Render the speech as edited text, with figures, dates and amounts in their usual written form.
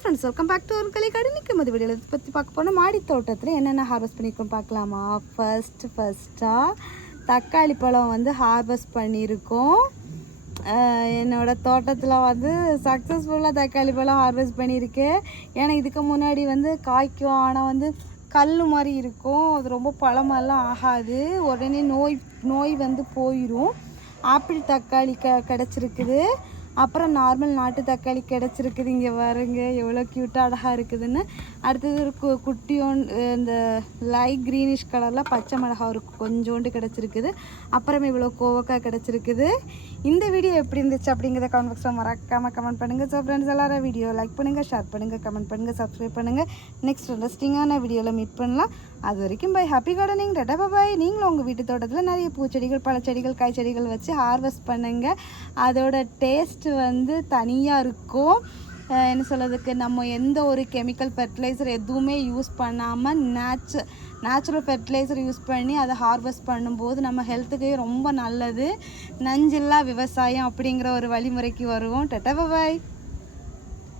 Friends, welcome back to ஒரு கலைக்காடு. நிற்கும் போது வீடியோவில் இதை பற்றி பார்க்க போனால் மாடி தோட்டத்தில் என்னென்ன ஹார்வெஸ்ட் பண்ணியிருக்கோம் பார்க்கலாமா. ஃபஸ்ட்டாக தக்காளி பழம் வந்து ஹார்வெஸ்ட் பண்ணியிருக்கோம். என்னோடய தோட்டத்தில் வந்து சக்ஸஸ்ஃபுல்லாக தக்காளி பழம் ஹார்வெஸ்ட் பண்ணியிருக்கேன். ஏன்னா இதுக்கு முன்னாடி வந்து காய்க்கும், ஆனால் வந்து கல் மாதிரி இருக்கும், அது ரொம்ப பழமெல்லாம் ஆகாது, உடனே நோய் வந்து போயிடும். ஆப்பிள் தக்காளி கிடச்சிருக்குது, அப்புறம் நார்மல் நாட்டு தக்காளி கிடச்சிருக்குது. இங்கே பாருங்க எவ்வளோ க்யூட்டாக அழகாக இருக்குதுன்னு. அடுத்தது ஒரு இந்த லைட் க்ரீனிஷ் கலரில் பச்சை மிளகாய் ஒரு கொஞ்சோண்டு கிடச்சிருக்குது. அப்புறமே இவ்வளோ கோவக்காய் கிடச்சிருக்குது. இந்த வீடியோ எப்படி இருந்துச்சு அப்படிங்கிறத கமெண்ட் பாக்ஸில் மறக்காமல் கமெண்ட் பண்ணுங்கள். ஸோ ஃப்ரெண்ட்ஸ் எல்லாரும் வீடியோ லைக் பண்ணுங்கள், ஷேர் பண்ணுங்கள், கமெண்ட் பண்ணுங்கள், சப்ஸ்கிரைப் பண்ணுங்கள். நெக்ஸ்ட் இன்ட்ரெஸ்டிங்கான வீடியோவில் மீட் பண்ணலாம். அது வரைக்கும் பை, ஹாப்பி கார்டனிங், டாடா பாய். நீங்களும் உங்கள் வீட்டு தோட்டத்தில் நிறைய பூச்செடிகள், பழச்செடிகள், காய்ச்செடிகள் வச்சு ஹார்வெஸ்ட் பண்ணுங்கள். அதோட டேஸ்ட்டு வந்து தனியாக இருக்கும். என்ன சொல்கிறதுக்கு, நம்ம எந்த ஒரு கெமிக்கல் ஃபெர்டிலைசர் எதுவுமே யூஸ் பண்ணாமல் நேச்சுரல் ஃபெர்டிலைசர் யூஸ் பண்ணி அதை ஹார்வெஸ்ட் பண்ணும்போது நம்ம ஹெல்த்துக்கு ரொம்ப நல்லது. நஞ்சில்லா விவசாயம் அப்படிங்கிற ஒரு வழிமுறைக்கு வருவோம். டாடா பாய்.